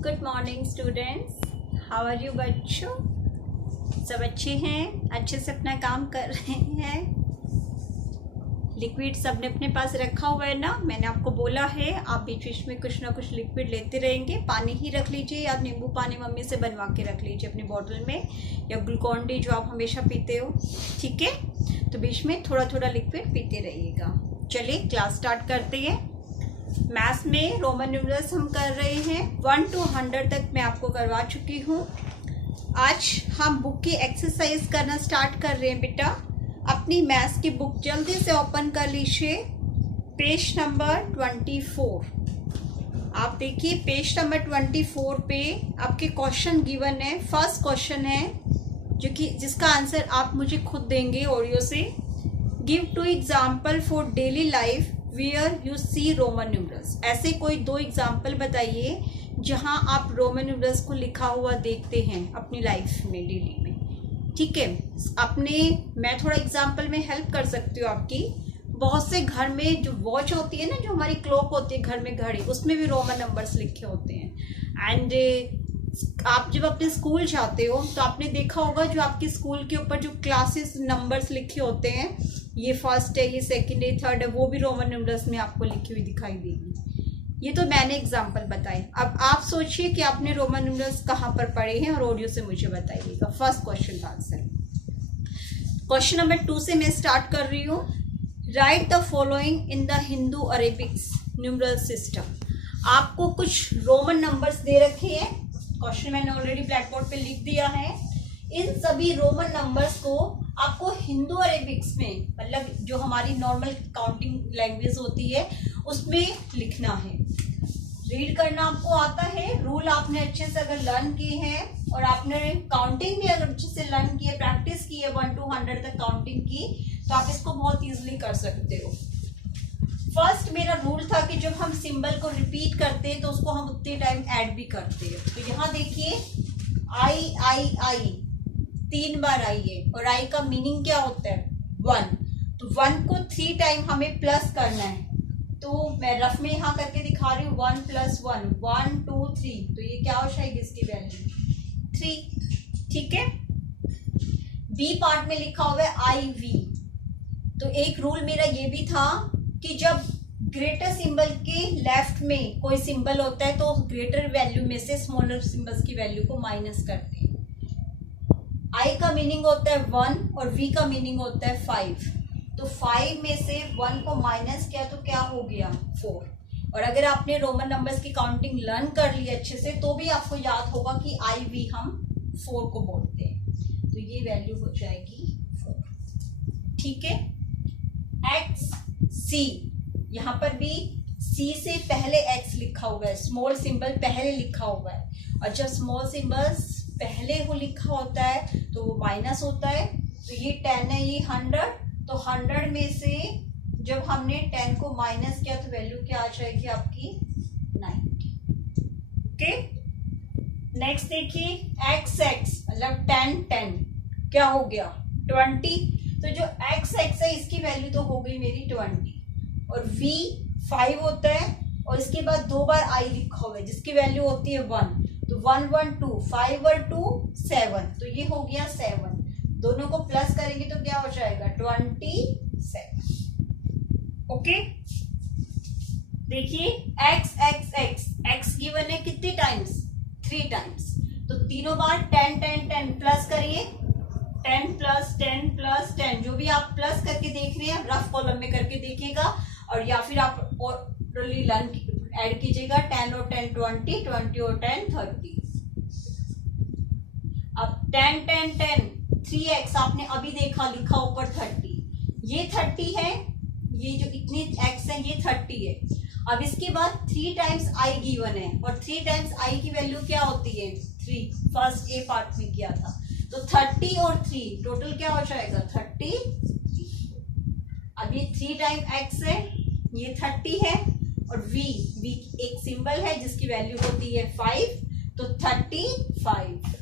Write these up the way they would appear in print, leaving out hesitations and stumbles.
Good morning students, how are you बच्चों। सब अच्छे हैं, अच्छे से अपना काम कर रहे हैं। लिक्विड सबने अपने पास रखा हुआ है ना। मैंने आपको बोला है आप बीच बीच में कुछ ना कुछ लिक्विड लेते रहेंगे। पानी ही रख लीजिए या नींबू पानी मम्मी से बनवा के रख लीजिए अपनी बॉटल में, या ग्लूकॉन डी जो आप हमेशा पीते हो, ठीक है। तो बीच में थोड़ा थोड़ा लिक्विड पीते रहिएगा। चलिए क्लास स्टार्ट करते हैं। मैथ्स में रोमन न्यूमरल्स हम कर रहे हैं 1 to 100 तक मैं आपको करवा चुकी हूँ। आज हम बुक की एक्सरसाइज करना स्टार्ट कर रहे हैं। बेटा अपनी मैथ्स की बुक जल्दी से ओपन कर लीजिए, पेज नंबर 24। आप देखिए पेज नंबर 24 पे आपके क्वेश्चन गिवन है। फर्स्ट क्वेश्चन है जिसका आंसर आप मुझे खुद देंगे ऑडियो से। Give 2 example for daily life where you see Roman numerals. ऐसे कोई 2 एग्जाम्पल बताइए जहां आप रोमन न्यूमरल्स को लिखा हुआ देखते हैं अपनी लाइफ में, डेली में, ठीक है। मैं थोड़ा एग्जाम्पल में हेल्प कर सकती हूँ आपकी। बहुत से घर में जो वॉच होती है ना, जो हमारी क्लॉक होती है घर में, घड़ी, उसमें भी रोमन नंबर्स लिखे होते हैं। एंड आप जब अपने स्कूल जाते हो तो आपने देखा होगा जो आपके स्कूल के ऊपर जो क्लासेस नंबर्स लिखे होते हैं, ये फर्स्ट है, ये सेकंड है, थर्ड है, वो भी रोमन नंबर्स में आपको लिखी हुई दिखाई देगी। ये तो मैंने एग्जांपल बताए। अब आप सोचिए कि आपने रोमन नंबर्स कहाँ पर पढ़े हैं और ऑडियो से मुझे बताइएगा। फर्स्ट क्वेश्चन का आंसर। क्वेश्चन नंबर 2 से मैं स्टार्ट कर रही हूँ। Write the following in the Hindu Arabics numeral system. आपको कुछ रोमन नंबर्स दे रखे हैं। क्वेश्चन मैंने ऑलरेडी ब्लैक बोर्ड पे लिख दिया है। इन सभी रोमन नंबर्स को आपको हिंदू अरेबिक्स में, मतलब जो हमारी नॉर्मल काउंटिंग लैंग्वेज होती है, उसमें लिखना है। रीड करना आपको आता है, रूल आपने अच्छे से अगर लर्न किए हैं और आपने काउंटिंग भी अगर अच्छे से लर्न की है, प्रैक्टिस की है 1 to 100 तक काउंटिंग की, तो आप इसको बहुत इजीली कर सकते हो। फर्स्ट मेरा रूल था कि जब हम सिंबल को रिपीट करते हैं तो उसको हम उतने टाइम ऐड भी करते हैं। तो यहाँ देखिए आई आई आई 3 बार आई है, और आई का मीनिंग क्या होता है 1। तो 1 को 3 टाइम हमें प्लस करना है। तो मैं रफ में यहाँ करके दिखा रही हूँ 1 + 1 1 2 3। तो ये क्या हो जाएगी इसकी वैल्यू 3, ठीक है। बी पार्ट में लिखा हुआ है आई वी। तो एक रूल मेरा ये भी था कि जब ग्रेटर सिंबल के लेफ्ट में कोई सिंबल होता है तो ग्रेटर वैल्यू में से स्मॉलर सिंबल्स की वैल्यू को माइनस करते हैं। आई का मीनिंग होता है 1 और वी का मीनिंग होता है 5। तो 5 में से 1 को माइनस किया तो क्या हो गया 4। और अगर आपने रोमन नंबर्स की काउंटिंग लर्न कर ली अच्छे से तो भी आपको याद होगा कि आई वी हम 4 को बोलते हैं। तो ये वैल्यू हो जाएगी 4, ठीक है। एक्स सी, यहाँ पर भी सी से पहले एक्स लिखा हुआ है, स्मॉल सिंबल पहले लिखा हुआ है। और जब स्मॉल सिंबल्स पहले वो लिखा होता है तो वो माइनस होता है। तो ये 10 है, ये 100। तो 100 में से जब हमने 10 को माइनस किया तो वैल्यू क्या आ जाएगी आपकी 90, ओके। नेक्स्ट देखिए एक्स एक्स, मतलब 10 10 क्या हो गया 20। तो जो एक्स एक्स है इसकी वैल्यू तो हो गई मेरी 20। और v 5 होता है और इसके बाद 2 बार i लिखा हुआ है जिसकी वैल्यू होती है 1। तो 1 1 2 5 और 2 7। तो ये हो गया 7। दोनों को प्लस करेंगे तो क्या हो जाएगा 27, ओके। देखिए x x x x given है कितने टाइम्स 3 टाइम्स। तो तीनों बार 10 10 10 प्लस करिए, 10 + 10 + 10। जो भी आप प्लस करके देख रहे हैं रफ कॉलम में करके देखिएगा, और या फिर आप ओरली लर्न ऐड कीजिएगा। 10 और 10 20, 20 और 10 30। अब 10 10 10 3x आपने अभी देखा लिखा ऊपर 30। ये 30 है, ये जो इतनी x है ये 30 है। अब इसके बाद 3 टाइम्स i गिवन है, और 3 टाइम्स i की वैल्यू क्या होती है 3। फर्स्ट ए पार्ट में किया था। तो 30 और 3 टोटल क्या हो जाएगा 33। अब ये 3 टाइम x है, ये 30 है, और v एक सिंबल है जिसकी वैल्यू होती है 5। तो 35,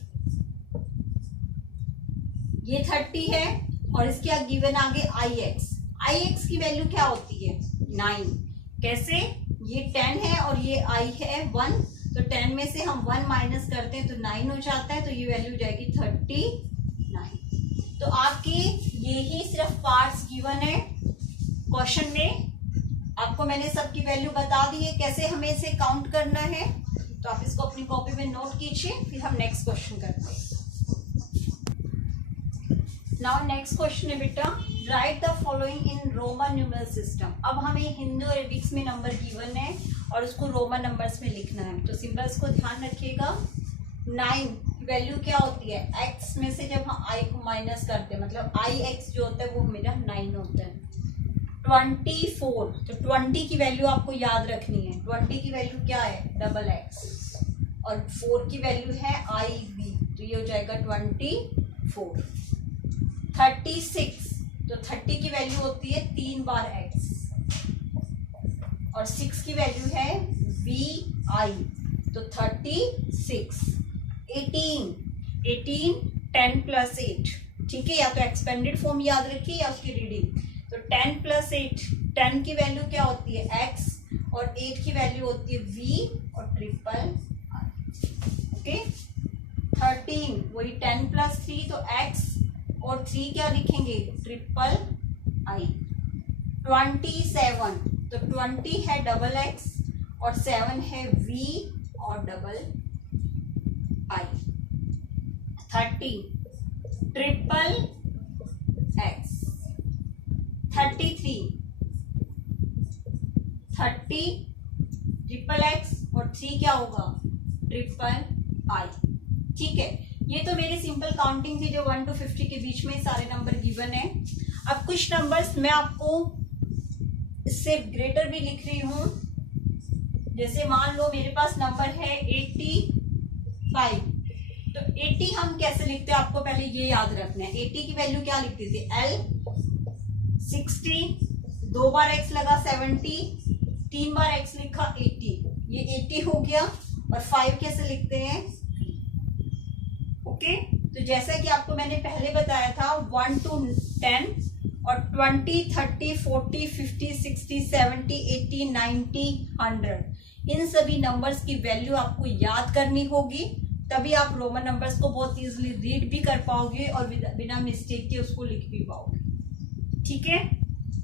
ये 30 है, और इसके आगे गिवन आगे ix की वैल्यू क्या होती है 9। कैसे, ये 10 है और ये i है 1। तो 10 में से हम 1 माइनस करते हैं तो 9 हो जाता है, तो ये वैल्यू हो जाएगी 39। तो आपकी यही सिर्फ पार्ट्स गिवन है क्वेश्चन में। आपको मैंने सबकी वैल्यू बता दी है कैसे हमें इसे काउंट करना है, तो आप इसको अपनी कॉपी में नोट कीजिए। फिर हम नेक्स्ट क्वेश्चन करते हैं। नाउ नेक्स्ट क्वेश्चन है बेटा, right the following in Roman numeral system. अब हमें हिंदी और अरेबिक्स में नंबर गिवन है और उसको रोमन नंबर्स में लिखना है। तो सिंपल इसको ध्यान रखिएगा। 9 वैल्यू क्या होती है, x में से जब हम i को माइनस करते हैं, मतलब ix जो होता है वो मेरा 9 होता है। 24, तो 20 की वैल्यू आपको याद रखनी है। 20 की वैल्यू क्या है, डबल x, और 4 की वैल्यू है ib, तो ये हो जाएगा 24। 36, तो 30 की वैल्यू होती है 3 बार x, और 6 की वैल्यू है vi, तो 36। 18 10 प्लस 8, ठीक है, या तो एक्सपेंडेड फॉर्म याद रखिए या उसकी रीडिंग। तो 10 प्लस 8, 10 की वैल्यू क्या होती है x, और 8 की वैल्यू होती है v और ट्रिपल i, ओके। 13 वही 10 प्लस 3, तो x और 3 क्या लिखेंगे, ट्रिपल i। 27, तो 20 है डबल x और 7 है v और double i। 30 triple x। 33 triple x और 3 क्या होगा, ट्रिपल i, ठीक है। ये तो मेरी सिंपल काउंटिंग थी जो 1 to 50 के बीच में सारे नंबर गिवन है। अब कुछ नंबर्स मैं आपको इससे ग्रेटर भी लिख रही हूं। जैसे मान लो मेरे पास नंबर है 85, तो 80 हम कैसे लिखते हैं आपको पहले ये याद रखना है। 80 की वैल्यू क्या लिखते थे, L। 60 2 बार x लगा 70, 3 बार x लिखा 80, ये 80 हो गया। और 5 कैसे लिखते हैं, ओके। तो जैसा कि आपको मैंने पहले बताया था 1 to 10 और 20 30 40 50 60 70 80 90 100, इन सभी नंबर्स की वैल्यू आपको याद करनी होगी, तभी आप रोमन नंबर्स को बहुत इजीली रीड भी कर पाओगे और बिना मिस्टेक के उसको लिख भी पाओगे, ठीक है।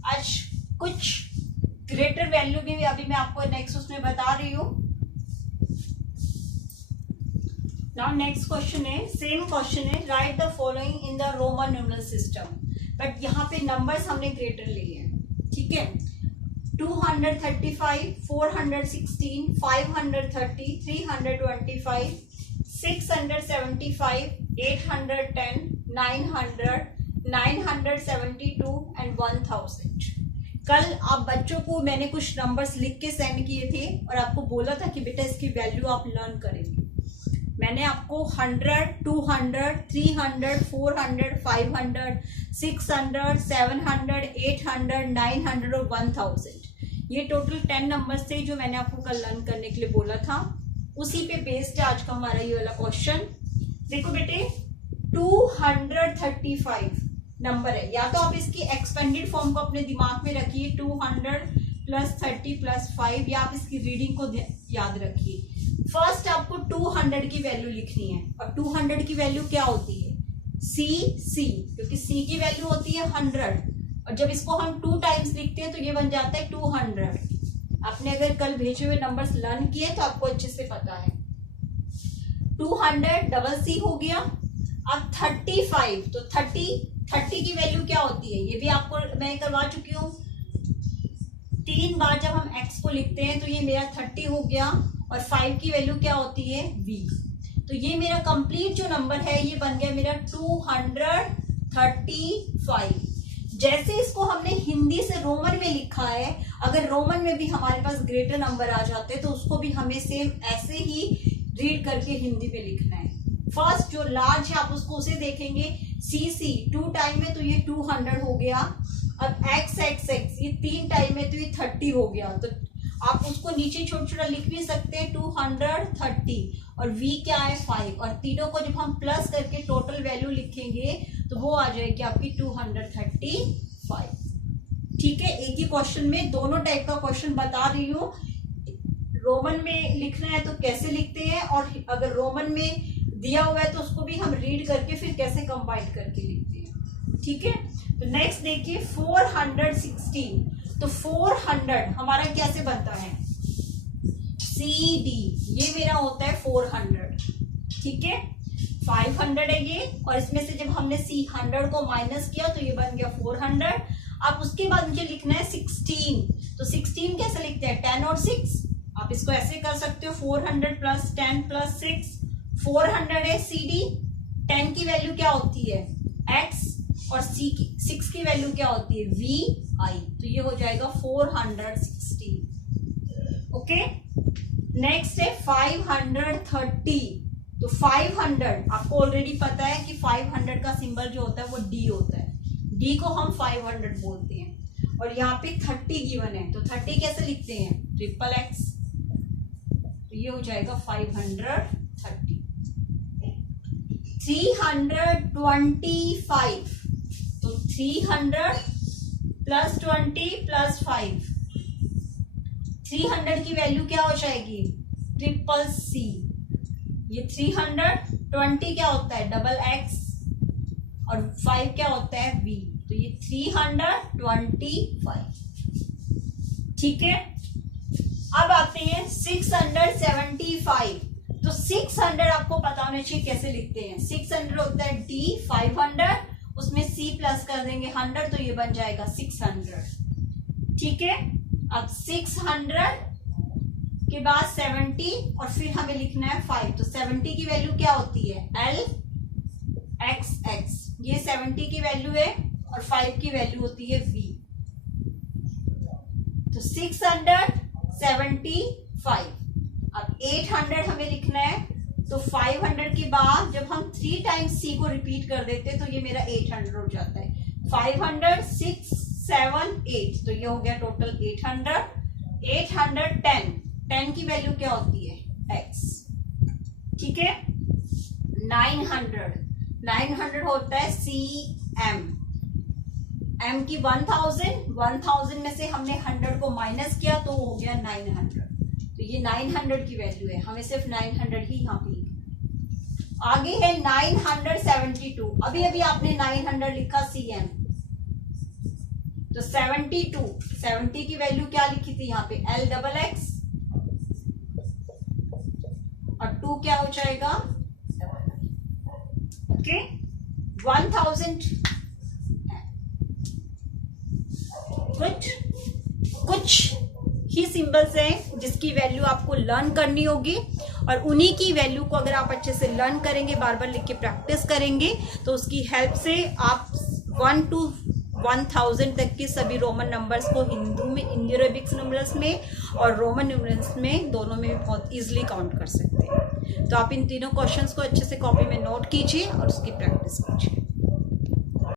आज कुछ ग्रेटर वैल्यू भी अभी मैं आपको नेक्स्ट उसमें बता रही हूँ। नाउ नेक्स्ट क्वेश्चन है, सेम क्वेश्चन है, right the following in the Roman numeral system, but यहाँ पे नंबर्स हमने ग्रेटर लिए हैं, ठीक है। 235 416 530 325 675 810 900 972 एंड 1000। कल आप बच्चों को मैंने कुछ नंबर्स लिख के सेंड किए थे और आपको बोला था कि बेटा इसकी वैल्यू आप लर्न करेंगे। मैंने आपको 100 200 300 400 500 600 700 800 900 और 1000, ये टोटल 10 नंबर्स थे जो मैंने आपको कल लर्न करने के लिए बोला था। उसी पे बेस्ड है आज का हमारा ये वाला क्वेश्चन। देखो बेटे 235 नंबर है, या तो आप इसकी एक्सपेंडेड फॉर्म को अपने दिमाग में रखिए 200 प्लस 30 प्लस 5, या आप इसकी रीडिंग को याद रखिए। फर्स्ट आपको 200 की वैल्यू लिखनी है, और 200 की वैल्यू क्या होती है, सी, क्योंकि सी की वैल्यू होती है 100, और जब इसको हम 2 टाइम्स लिखते हैं तो ये बन जाता है 200। आपने अगर कल भेजे हुए नंबर्स लर्न किए तो आपको अच्छे से पता है। 200 डबल सी हो गया। अब 35, तो 30 की वैल्यू क्या होती है, ये भी आपको मैं करवा चुकी हूँ। 3 बार जब हम x को लिखते हैं तो ये मेरा 30 हो गया, और 5 की वैल्यू क्या होती है, v। तो ये मेरा कंप्लीट जो नंबर है ये बन गया मेरा 235। जैसे इसको हमने हिंदी से रोमन में लिखा है, अगर रोमन में भी हमारे पास ग्रेटर नंबर आ जाते तो उसको भी हमें सेम ऐसे ही रीड करके हिंदी में लिखना है। फर्स्ट जो लार्ज है आप उसको उसे देखेंगे, सी 2 टाइम में तो ये 200 हो गया। अब x ये 3 टाइम में तो ये 30 हो गया। तो आप उसको नीचे छोटा छोटा लिख भी सकते हैं 230, और v क्या है 5, और तीनों को जब हम प्लस करके टोटल वैल्यू लिखेंगे तो वो आ जाएगी आपकी 235। ठीक है, एक ही क्वेश्चन में दोनों टाइप का क्वेश्चन बता रही हूँ। रोमन में लिखना है तो कैसे लिखते हैं, और अगर रोमन में दिया हुआ है तो उसको भी हम रीड करके फिर कैसे कंबाइन करके लिखते हैं। ठीक है, तो नेक्स्ट देखिए 416। तो 400 हमारा कैसे बनता है, CD, ये मेरा होता है 400। ठीक है, 500 है ये, और इसमें से जब हमने C100 को माइनस किया तो ये बन गया 400। अब उसके बाद मुझे लिखना है 16। तो 16 कैसे लिखते हैं, 10 और 6। आप इसको ऐसे कर सकते हो, 400 प्लस 10 प्लस 6। 400 है CD, 10 की वैल्यू क्या होती है X, और 6 की वैल्यू क्या होती है VI। तो ये हो जाएगा 416। ओके, नेक्स्ट है 530। तो 500 आपको ऑलरेडी पता है कि 500 का सिंबल जो होता है वो D होता है, D को हम 500 बोलते हैं। और यहाँ पे 30 गिवन है, तो 30 कैसे लिखते हैं, XXX। तो ये हो जाएगा 530। 325। तो 300 प्लस 20 प्लस 5, 300 की वैल्यू क्या हो जाएगी, CCC। ये 320 क्या होता है, XX, और 5 क्या होता है V। तो ये 325। ठीक है, अब आते हैं 675। तो 600 आपको पता होना चाहिए कैसे लिखते हैं। 600 होता है D, 500 उसमें C प्लस कर देंगे 100, तो ये बन जाएगा 600। ठीक है, अब 600 के बाद 70 और फिर हमें लिखना है 5। तो 70 की वैल्यू क्या होती है, LXX। ये 70 की वैल्यू है और 5 की वैल्यू होती है V। तो 675। अब 800 हमें लिखना है, तो 500 के बाद जब हम 3 टाइम्स C को रिपीट कर देते हैं तो ये मेरा 800 हो जाता है। 500, 6, 7, 8, तो ये हो गया टोटल 800। 810, 10 की वैल्यू क्या होती है X। ठीक है, 900 होता है CM। M की 1000 में से हमने 100 को माइनस किया तो हो गया 900। तो ये 900 की वैल्यू है, हमें सिर्फ 900 ही यहाँ पे लिखना। आगे है 972। अभी अभी आपने 900 लिखा CM, तो 72, 70 की वैल्यू क्या लिखी थी यहाँ पे LXX, और 2 क्या हो जाएगा, ओके 1000। कुछ ही सिंबल्स हैं जिसकी वैल्यू आपको लर्न करनी होगी, और उन्हीं की वैल्यू को अगर आप अच्छे से लर्न करेंगे, बार बार लिख के प्रैक्टिस करेंगे, तो उसकी हेल्प से आप 1 to 1000 तक के सभी रोमन नंबर्स को हिंदू में, इंडियो अरेबिक नंबर्स में और रोमन न्यूमरल्स में, दोनों में भी बहुत इजीली काउंट कर सकते हैं। तो आप इन तीनों क्वेश्चंस को अच्छे से कॉपी में नोट कीजिए और उसकी प्रैक्टिस कीजिए।